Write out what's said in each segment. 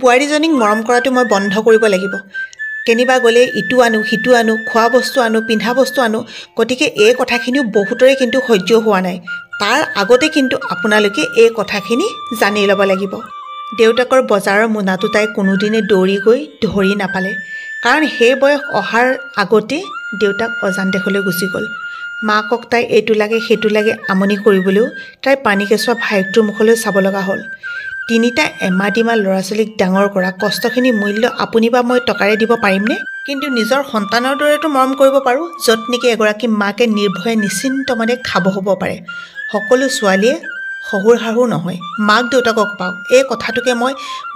বোৱাৰীজনীক মৰম কৰাটো মই বন্ধ কৰিব লাগিব। কেনিবা গ'লে ইটো আনো সিটো আনো, খোৱা বস্তু আনো, পিন্ধা বস্তু আনো। গতিকে এই কথাখিনিও বহুতৰে কিন্তু সহ্য হোৱা নাই। তাৰ আগতে কিন্তু আপোনালোকে এই কথাখিনি জানি ল'ব লাগিব। দেউতাকৰ বজাৰৰ মোনাটো তাই কোনোদিনে দৌৰি গৈ ধৰি নাপালে, কাৰণ সেই বয়স অহাৰ আগতে দেউতাক অজান্তেশলৈ গুচি গ'ল। মাকক তাই এইটো লাগে সেইটো লাগে আমনি কৰিবলৈও তাইৰ পানী কেঁচুৱা ভায়েকটোৰ মুখলৈ চাব লগা হ'ল। তিনিটা এমাহ ল'ৰা ছোৱালীক ডাঙৰ কৰা কষ্টখিনি মূল্য আপুনি বা মই টকাৰে দিব পাৰিমনে? কিন্তু নিজৰ সন্তানৰ দৰেতো মৰম কৰিব পাৰোঁ, য'ত নেকি এগৰাকী মাকে নিৰ্ভয়ে নিশ্চিন্ত মনে খাব হ'ব পাৰে। সকলো ছোৱালীয়ে শহুৰ শাহুৰ নহয়, মাক দেউতাকক পাওক। এই কথাটোকে মই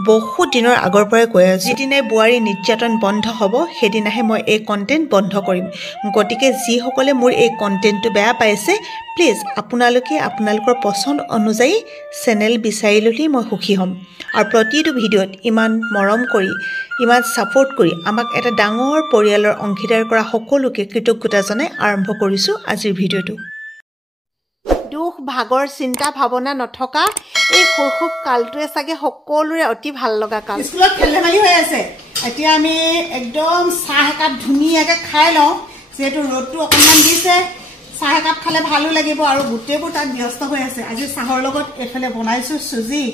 বহুত দিনৰ আগৰ পৰাই কৈ আছোঁ। যিদিনাই বোৱাৰী নিৰ্যাতন বন্ধ হ'ব সেইদিনাহে মই এই কণ্টেণ্ট বন্ধ কৰিম। গতিকে যিসকলে মোৰ এই কণ্টেণ্টটো বেয়া পাইছে, প্লিজ আপোনালোকে আপোনালোকৰ পচন্দ অনুযায়ী চেনেল বিচাৰি ল'লেই মই সুখী হ'ম। আৰু প্ৰতিটো ভিডিঅ'ত ইমান মৰম কৰি, ইমান ছাপোৰ্ট কৰি আমাক এটা ডাঙৰ পৰিয়ালৰ অংশীদাৰ কৰা সকলোকে কৃতজ্ঞতা জনাই আৰম্ভ কৰিছোঁ আজিৰ ভিডিঅ'টো। দুখ ভাগৰ চিন্তা ভাৱনা নথকা এই শৈশৱ কালটোৱে চাগে সকলোৰে অতি ভাল লগা কাল। স্কুলত খেল ধেমালি হৈ আছে, এতিয়া আমি একদম চাহ একাপ ধুনীয়াকৈ খাই লওঁ, যিহেতু ৰ'দটো অকণমান দিছে। চাহ একাপ খালে ভালো লাগিব আৰু গোটেইবোৰ তাত ব্যস্ত হৈ আছে। আজি চাহৰ লগত এইফালে বনাইছোঁ চুজি,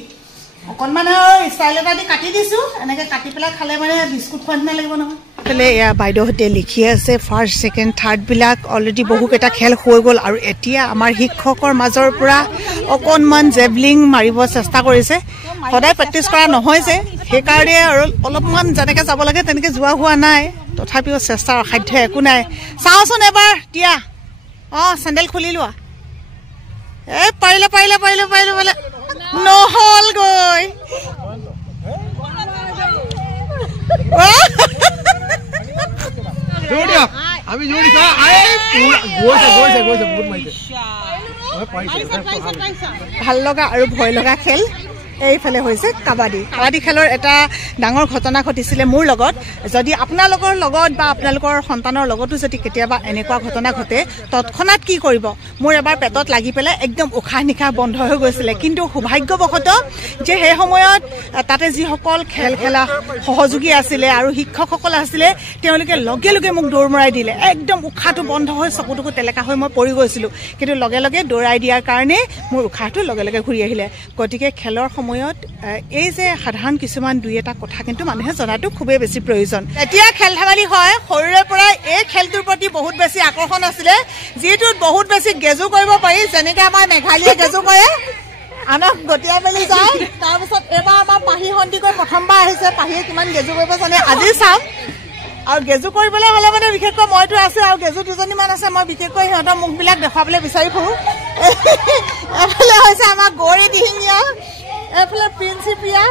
অকণমান আৰু ষ্টাইল এটা দি কাটি দিছোঁ। এনেকৈ কাটি পেলাই খালে মানে বিস্কুট খোৱা নিচিনা লাগিব নহয়। এইফালে এয়া বাইদেউহঁতে লিখি আছে ফাৰ্ষ্ট ছেকেণ্ড থাৰ্ডবিলাক অলৰেডি বহুকেইটা খেল হৈ গ'ল। আৰু এতিয়া আমাৰ শিক্ষকৰ মাজৰ পৰা অকণমান জেভলিং মাৰিব চেষ্টা কৰিছে। সদায় প্ৰেক্টিছ কৰা নহয় যে, সেইকাৰণে আৰু অলপমান যেনেকৈ যাব লাগে তেনেকৈ যোৱা হোৱা নাই। তথাপিও চেষ্টাৰ অসাধ্য একো নাই। চাওঁচোন এবাৰ দিয়া। অঁ, চেণ্ডেল খুলি লোৱা। এই পাৰিলে পাৰিলে পাৰিলে পাৰিলে পাৰিলে নহ'লগৈ। ভাল লগা আৰু ভয় লগা খেল এইফালে হৈছে কাবাডী। কাবাডী খেলৰ এটা ডাঙৰ ঘটনা ঘটিছিলে মোৰ লগত। যদি আপোনালোকৰ লগত বা আপোনালোকৰ সন্তানৰ লগতো যদি কেতিয়াবা এনেকুৱা ঘটনা ঘটে, তৎক্ষণাৎ কি কৰিব? মোৰ এবাৰ পেটত লাগি পেলাই একদম উশাহ নিশাহ বন্ধ হৈ গৈছিলে। কিন্তু সৌভাগ্যবশতঃ যে সেই সময়ত তাতে যিসকল খেল খেলা সহযোগী আছিলে আৰু শিক্ষকসকল আছিলে, তেওঁলোকে লগে লগে মোক দৌৰ মৰাই দিলে। একদম উশাহটো বন্ধ হৈ চকুটুকু টেলেকা হৈ মই পৰি গৈছিলোঁ। কিন্তু লগে লগে দৌৰাই দিয়াৰ কাৰণে মোৰ উশাহটো লগে লগে ঘূৰি আহিলে। গতিকে খেলৰ সময়ত এই যে সাধাৰণ কিছুমান দুই এটা কথা কিন্তু মানুহে জনাটো খুবেই বেছি প্ৰয়োজন। এতিয়া খেল ধেমালি হয়, সৰুৰে পৰাই এই খেলটোৰ প্ৰতি বহুত বেছি আকৰ্ষণ আছিলে, যিটোত বহুত বেছি গেজু কৰিব পাৰি। যেনেকৈ আমাৰ মেঘালীয়ে গেজু কৰে, আনক গতিয়াই মেলি যায়। তাৰপিছত এইবাৰ আমাৰ পাহি সন্দিকৈ প্ৰথমবাৰ আহিছে। পাহিয়ে কিমান গেজু কৰিব জানে আজি চাম। আৰু গেজু কৰিবলৈ হ'লে মানে বিশেষকৈ মইতো আছোঁ আৰু গেজু দুজনীমান আছে। মই বিশেষকৈ সিহঁতৰ মুখবিলাক দেখুৱাবলৈ বিচাৰি ফুৰোঁ। এফালে হৈছে আমাৰ গৌৰী দিহিঙীয়া, এইফালে প্ৰিন্সিপিয়া।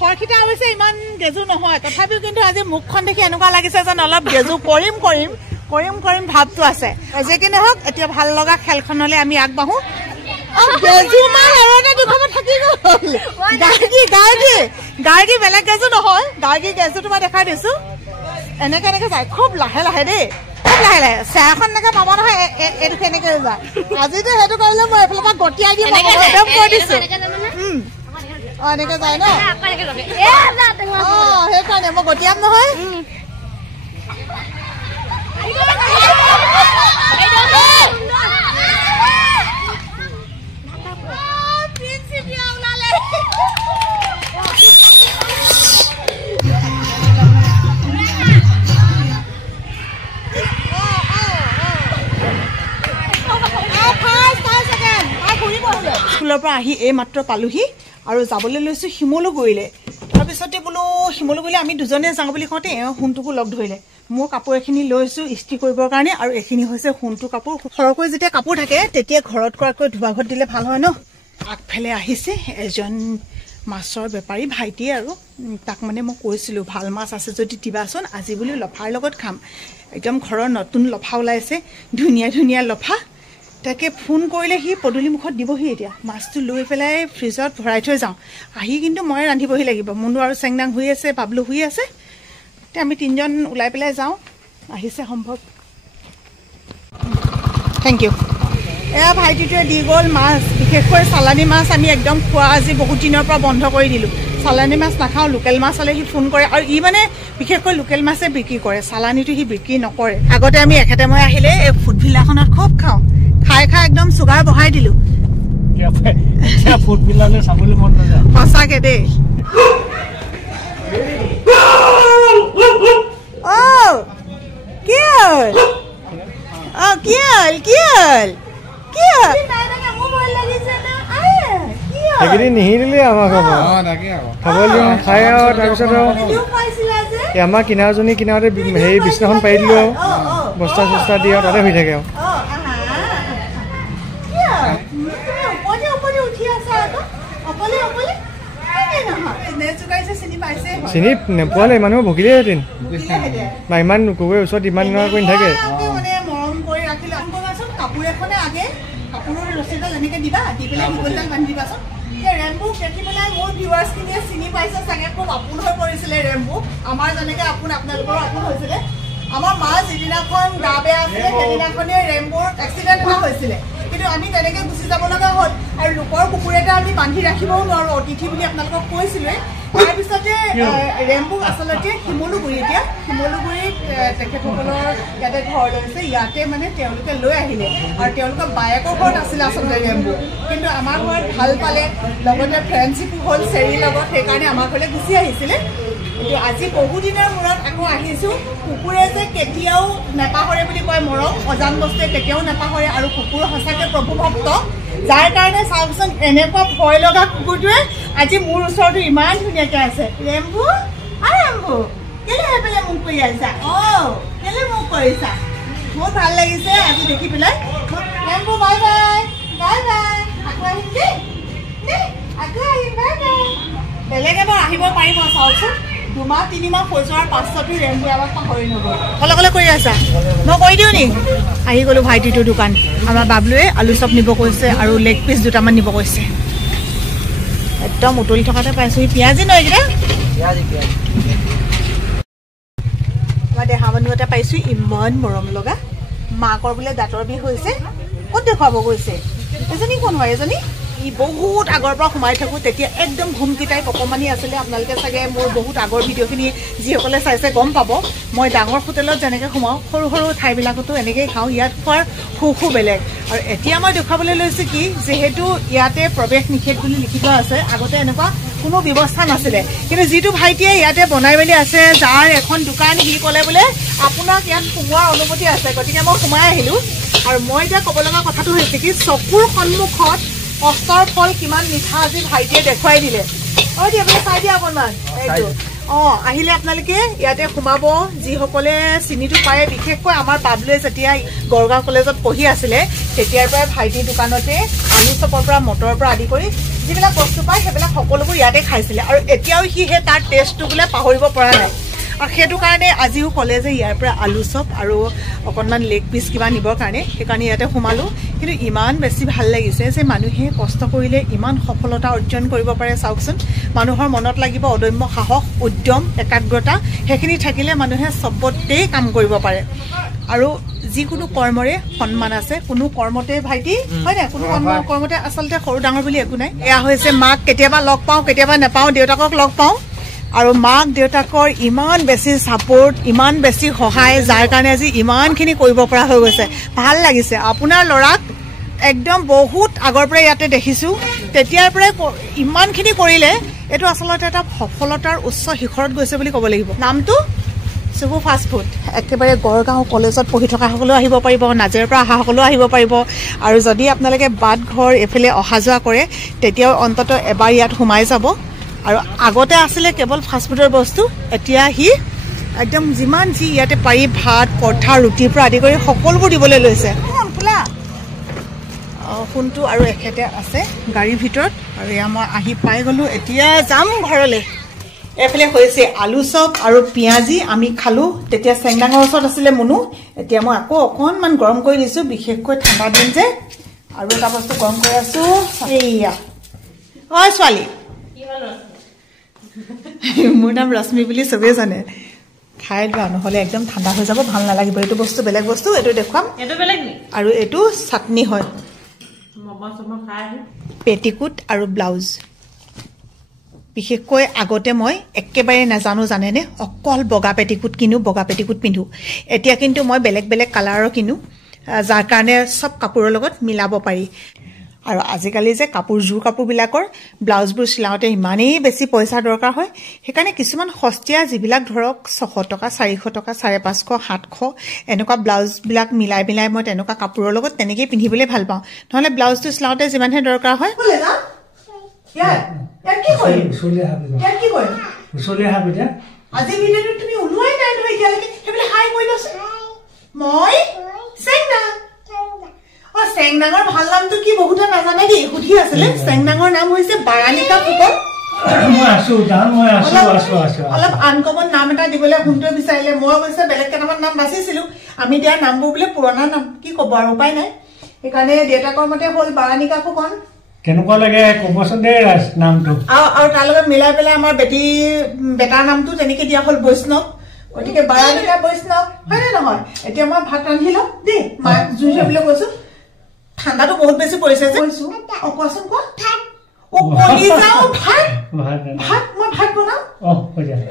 সৰখিতা অৱশ্যে ইমান গেজু নহয়, তথাপিও কিন্তু আজি মুখখন দেখি এনেকুৱা লাগিছে যেন অলপ গেজু কৰিম কৰিম কৰিম কৰিম ভাৱটো আছে। যি কি নহওক, এতিয়া ভাল লগা খেলখনলৈ আমি আগবাঢ়ো। গাৰ্গী বেলেগ গেজু নহয়, গাৰ্গী গেজুটো মই দেখাই দিছোঁ। এনেকে এনেকে যায়, খুব লাহে লাহে দেই, খুব লাহে লাহে। চেয়াখন এনেকে পাব নহয়, এইটো এনেকে যায়। আজিতো সেইটো কৰিলে মই এইফালৰ পৰা গতিয়াই দিম, একদম কৈ দিছোঁ। অঁ, এনেকে যায় ন? অঁ, সেইকাৰণে মই গতিয়াম নহয়। স্কুলৰ পৰা আহি এই মাত্ৰ পালোহি আৰু যাবলৈ লৈছোঁ শিমলুগুৰিলৈ। তাৰপিছতে বোলো শিমলুগুৰিলৈ আমি দুজনে যাওঁ বুলি কওঁতে এওঁ সোণটোকো লগ ধৰিলে। মোৰ কাপোৰ এখিনি লৈছোঁ ইস্ত্ৰি কৰিবৰ কাৰণে, আৰু এইখিনি হৈছে সোণটো কাপোৰ। সৰহকৈ যেতিয়া কাপোৰ থাকে তেতিয়া ঘৰত কৰাকৈ ধোৱা ঘৰত দিলে ভাল হয় ন। আগফালে আহিছে এজন মাছৰ বেপাৰী ভাইটি, আৰু তাক মানে মই কৈছিলোঁ ভাল মাছ আছে যদি দিবাচোন, আজি বুলি লফাৰ লগত খাম। একদম ঘৰৰ নতুন লফা ওলাইছে, ধুনীয়া ধুনীয়া লফা। তাকে ফোন কৰিলে সি পদূলিমুখত দিবহি। এতিয়া মাছটো লৈ পেলাই ফ্ৰিজত ভৰাই থৈ যাওঁ। আহি কিন্তু মই ৰান্ধিবহি লাগিব। মুনু আৰু চেংনাং শুই আছে, বাবলু শুই আছে। এতিয়া আমি তিনিজন ওলাই পেলাই যাওঁ। আহিছে সম্ভৱ। Thank you. এয়া ভাইটিটোৱে দি গ'ল মাছ, বিশেষকৈ চালানী মাছ আমি একদম খোৱা আজি বহুত দিনৰ পৰা বন্ধ কৰি দিলোঁ। চালানী মাছ নাখাওঁ, লোকেল মাছ হ'লে সি ফোন কৰে। আৰু ই মানে বিশেষকৈ লোকেল মাছে বিক্ৰী কৰে, চালানীটো সি বিক্ৰী নকৰে। আগতে আমি এখেতে মই আহিলে এই ফুডভিলাখনত খুব খাওঁ, খাই খাই একদম চুগাৰ বঢ়াই দিলোঁ সঁচাকে দেই। সেইকেইদিন নিহিলিলে আমাক খাবলৈ দিওঁ, খাই আৰু তাৰপিছত আমাৰ কিনাৰজনী কিনাৰতে হেৰি বিছনাখন পাৰি দিলোঁ আৰু বস্তা চস্তা দি আৰু তাতে হৈ থাকে আৰু চিনি নোপোৱালে মানুহ ভুগিলেহেঁতেন বা ইমান কুকুৰৰ ওচৰত ইমান কৰি নাথাকে। কাপোৰ এখনে আগে কাপোৰৰ ৰছীডাল এনেকে দিবা, দি পেলাই দীঘলডাল বান্ধি দিবাচোন। ৰেম্বুক দেখি পেলাই মোৰ ভিউৱাৰ্ছখিনিয়ে চিনি পাইছে চাগে, খুব আপোন হৈ পৰিছিলে ৰেম্বু। আমাৰ যেনেকৈ আপোনালোকৰো আপোন হৈছিলে। আমাৰ মা যিদিনাখন গা বেয়া আছিলে সেইদিনাখনে ৰেম্বুৰ এক্সিডেণ্ট এটা হৈছিলে, কিন্তু আমি তেনেকৈ গুচি যাব লগা হ'ল। আৰু লোকৰ কুকুৰ এটা আমি বান্ধি ৰাখিবও নোৱাৰোঁ, অতিথি বুলি আপোনালোকক কৈছিলোঁৱে। তাৰপিছতে ৰেম্বুক আচলতে শিমলুগুৰি তেখেতসকলৰ ইয়াতে ঘৰ লৈছে, ইয়াতে মানে তেওঁলোকে লৈ আহিলে। আৰু তেওঁলোকৰ বায়েকৰ ঘৰত আছিলে আচলতে ৰেম্বু, কিন্তু আমাৰ ঘৰত ভাল পালে, লগতে ফ্ৰেণ্ডশ্বিপো হ'ল চেৰীৰ লগত, সেইকাৰণে আমাৰ ঘৰলৈ গুচি আহিছিলে। কিন্তু আজি বহুদিনৰ মূৰত আকৌ আহিছোঁ। কুকুৰে যে কেতিয়াও নেপাহৰে বুলি কয় মৰম, অজান বস্তুৱে কেতিয়াও নেপাহৰে। আৰু কুকুৰ সঁচাকৈ প্ৰভু ভক্ত, যাৰ কাৰণে চাওকচোন এনেকুৱা ভয় লগা কুকুৰটোৱে আজি মোৰ ওচৰতো ইমান ধুনীয়াকৈ আছে। ৰেম্বু ৰেম্বু কেলে সেইফালে মোক কৰি আহিছা? কেলে মোক কৰিছা? বহুত ভাল লাগিছে আজি দেখি পেলাই। ৰেম্বু বাই বাই বাই বাই, আকৌ আহিম দেই, আকৌ আহিম, বাই বাই। বেলেগ এবাৰ আহিব পাৰিব চাওকচোন, 2 মাহ 3 মাহ হৈ যোৱাৰ পাছতো ৰেম্বু এবাৰ পাহৰি নগ'ল। অকলে কৰি আছা? মই কৈ দিওঁ নি? আহি গ'লোঁ ভাইটিটোৰ দোকান। আমাৰ বাবলুৱে আলু চপ নিব কৈছে আৰু লেগ পিচ দুটামান নিব কৈছে। একদম উতলি থকাতে পাইছোঁ। পিঁয়াজি ন এইকেইটা? মই দেহা মানুহ এটা পাইছোঁ, ইমান মৰম লগা। মাকৰ বোলে দাঁতৰ বিষ হৈছে, ক'ত দেখুৱাব গৈছে? এজনী কোন হয়? এজনী ই বহুত আগৰ পৰা সোমাই থাকোঁ, তেতিয়া একদম ঘুমকি টাইপ অকণমানি আছিলে। আপোনালোকে চাগে মোৰ বহুত আগৰ ভিডিঅ'খিনি যিসকলে চাইছে গম পাব। মই ডাঙৰ হোটেলত যেনেকৈ সোমাওঁ, সৰু সৰু ঠাইবিলাকতো এনেকৈয়ে খাওঁ। ইয়াত খোৱাৰ সুখো বেলেগ। আৰু এতিয়া মই দেখুৱাবলৈ লৈছোঁ কি, যিহেতু ইয়াতে প্ৰৱেশ নিষেধ বুলি লিখি থোৱা আছে, আগতে এনেকুৱা কোনো ব্যৱস্থা নাছিলে। কিন্তু যিটো ভাইটিয়ে ইয়াতে বনাই মেলি আছে, যাৰ এখন দোকান, সি ক'লে বোলে আপোনাক ইয়াত সোমোৱাৰ অনুমতি আছে। গতিকে মই সোমাই আহিলোঁ। আৰু মই এতিয়া ক'ব লগা কথাটো হৈছে কি, চকুৰ সন্মুখত কষ্টৰ ফল কিমান মিঠা আজি ভাইটিয়ে দেখুৱাই দিলে। দিয়া বোলে চাই দিয়া অকণমান এইটো। আহিলে আপোনালোকে ইয়াতে সোমাব, যিসকলে চিনিটো পায়। বিশেষকৈ আমাৰ বাবলুৱে যেতিয়া গড়গাঁও কলেজত পঢ়ি আছিলে, তেতিয়াৰ পৰাই ভাইটিৰ দোকানতে আলু চপৰ পৰা মটৰৰ পৰা আদি কৰি যিবিলাক বস্তু পায় সেইবিলাক সকলোবোৰ ইয়াতে খাইছিলে। আৰু এতিয়াও সি সেই তাৰ টেষ্টটো বোলে পাহৰিব পৰা নাই। আৰু সেইটো কাৰণে আজিও ক'লে যে ইয়াৰ পৰা আলু চপ আৰু অকণমান লেগ পিচ কিবা নিবৰ কাৰণে, সেইকাৰণে ইয়াতে সোমালোঁ। কিন্তু ইমান বেছি ভাল লাগিছে যে মানুহে কষ্ট কৰিলে ইমান সফলতা অৰ্জন কৰিব পাৰে। চাওকচোন, মানুহৰ মনত লাগিব অদম্য সাহস, উদ্যম, একাগ্ৰতা। সেইখিনি থাকিলে মানুহে চবতেই কাম কৰিব পাৰে। আৰু যিকোনো কৰ্মৰে সন্মান আছে, কোনো কৰ্মতে ভাইটি হয় নাই, কোনো কৰ্মতে আচলতে সৰু ডাঙৰ বুলি একো নাই। এয়া হৈছে মাক কেতিয়াবা লগ পাওঁ, কেতিয়াবা নাপাওঁ, দেউতাকক লগ পাওঁ। আৰু মাক দেউতাকৰ ইমান বেছি ছাপোৰ্ট, ইমান বেছি সহায়, যাৰ কাৰণে আজি ইমানখিনি কৰিব পৰা হৈ গৈছে। ভাল লাগিছে। আপোনাৰ ল'ৰাক একদম বহুত আগৰ পৰাই ইয়াতে দেখিছোঁ, তেতিয়াৰ পৰাই ইমানখিনি কৰিলে। এইটো আচলতে এটা সফলতাৰ উচ্চ শিখৰত গৈছে বুলি ক'ব লাগিব। নামটো চুবু ফাষ্ট ফুড। একেবাৰে গড়গাঁও কলেজত পঢ়ি থকাসকলেও আহিব পাৰিব, নাজিৰাৰ পৰা অহাসকলেও আহিব পাৰিব। আৰু যদি আপোনালোকে বাটঘৰ এইফালে অহা যোৱা কৰে, তেতিয়াও অন্ততঃ এবাৰ ইয়াত সোমাই যাব। আৰু আগতে আছিলে কেৱল ফাষ্টফুডৰ বস্তু, এতিয়া সি একদম যিমান যি ইয়াতে পাৰি ভাত, পৰঠা, ৰুটিৰ পৰা আদি কৰি সকলোবোৰ দিবলৈ লৈছে। খোলা ফোনটো আৰু এখেতে আছে গাড়ীৰ ভিতৰত। আৰু এয়া মই আহি পাই গ'লোঁ, এতিয়া যাম ঘৰলৈ। এইফালে হৈছে আলু চপ আৰু পিঁয়াজি আমি খালোঁ। তেতিয়া চেংডাঙৰ ওচৰত আছিলে মুনু। এতিয়া মই আকৌ অকণমান গৰম কৰি দিছোঁ, বিশেষকৈ ঠাণ্ডা দিন যে। আৰু এটা বস্তু গৰম কৰি আছোঁ, এইয়া। ছোৱালী, মোৰ নাম ৰশ্মি বুলি চবেই জানে। খাই লোৱা, নহ'লে একদম ঠাণ্ডা হৈ যাব, ভাল নালাগিব। এইটো বস্তু বেলেগ বস্তু, এইটো দেখুৱাম। আৰু এইটো চাটনি হয়, পেটিকুট আৰু ব্লাউজ। বিশেষকৈ আগতে মই একেবাৰে নাজানো জানেনে অকল বগা পেটিকুট কিনো বগা পেটিকুট পিন্ধো এতিয়া কিন্তু মই বেলেগ বেলেগ কালাৰৰ কিনো যাৰ কাৰণে সব কাপোৰৰ লগত মিলাব পাৰি আৰু আজিকালি যে জোৰ কাপোৰবিলাকৰ ব্লাউজবোৰ চিলাওঁতে ইমানেই বেছি পইচা দৰকাৰ হয় সেইকাৰণে কিছুমান সস্তীয়া যিবিলাক ধৰক 600 টকা 400 টকা 550 700 এনেকুৱা ব্লাউজবিলাক মিলাই মই তেনেকুৱা কাপোৰৰ লগত তেনেকৈ পিন্ধিবলৈ ভাল পাওঁ নহলে ব্লাউজটো চিলাওঁতে যিমানহে দৰকাৰ হয় আজি ভিডিঅ'টো তুমি ওলোৱাই নাই নহয় এতিয়ালৈকে সেইবিলাক হাই কৈ লৈছে মই চেংনাঙৰ ভাল নামটো কি বহুতে নাজানে দেই সুধি আছিলে চেংনাঙৰ নাম হৈছে বাৰানিকা ফুকন অলপ আনকমন নাম এটা দিবলৈ শুনটোৱে বিচাৰিলে মই অৱশ্যে বেলেগ কেইটামান নাম বাচিছিলো আমি দিয়া নামবোৰ বোলে পুৰণা নাম কি ক'ব আৰু উপায় নাই সেইকাৰণে দেউতাকৰ মতে হ'ল বাৰানিকা ফুকন কেনেকুৱা লাগে ক'বচোন দে নামটো আৰু তাৰ লগত মিলাই পেলাই আমাৰ বেটাৰ নামটো তেনেকৈ দিয়া হ'ল বৈষ্ণৱ গতিকে বাৰানিকা বৈষ্ণৱ হয়নে নহয় এতিয়া মই ভাত ৰান্ধি লওঁ দেই মাক জুই ধৰিবলৈ কৈছো ঠাণ্ডাটো বহুত বেছি পৰিছে যে কৈছো কোৱাচোন কোৱা ভাত মই ভাত বনাওঁ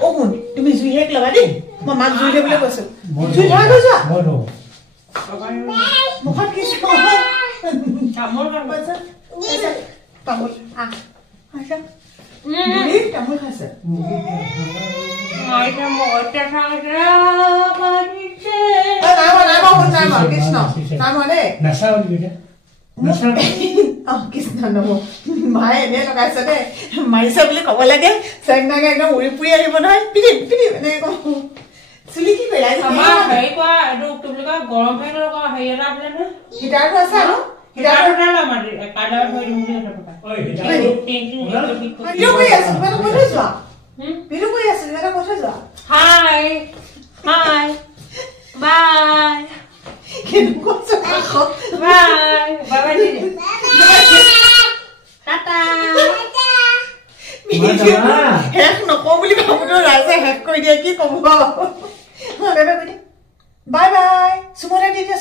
শুন তুমি জুই শেষ লগা দেই মই মাক জুই ধৰিবলৈ কৈছো জুই ধৰা গৈ যোৱা মুখত কি তামোল খাইছে কৃষ্ণ নব মায়ে এনে লগাইছে দে মাৰিছে বুলি ক'ব লাগে চেংনাঙে একদম উৰি পুৰি আহিব নহয় পিটিম এনে চুলি কি কৰিলা হিটাৰটো আছে আৰু শেষ নকওঁ বুলি ভাবোতো ৰাইজে শেষ কৰি দিয়ে কি ক'ব বাই বাই চুমৰা দি দিয়া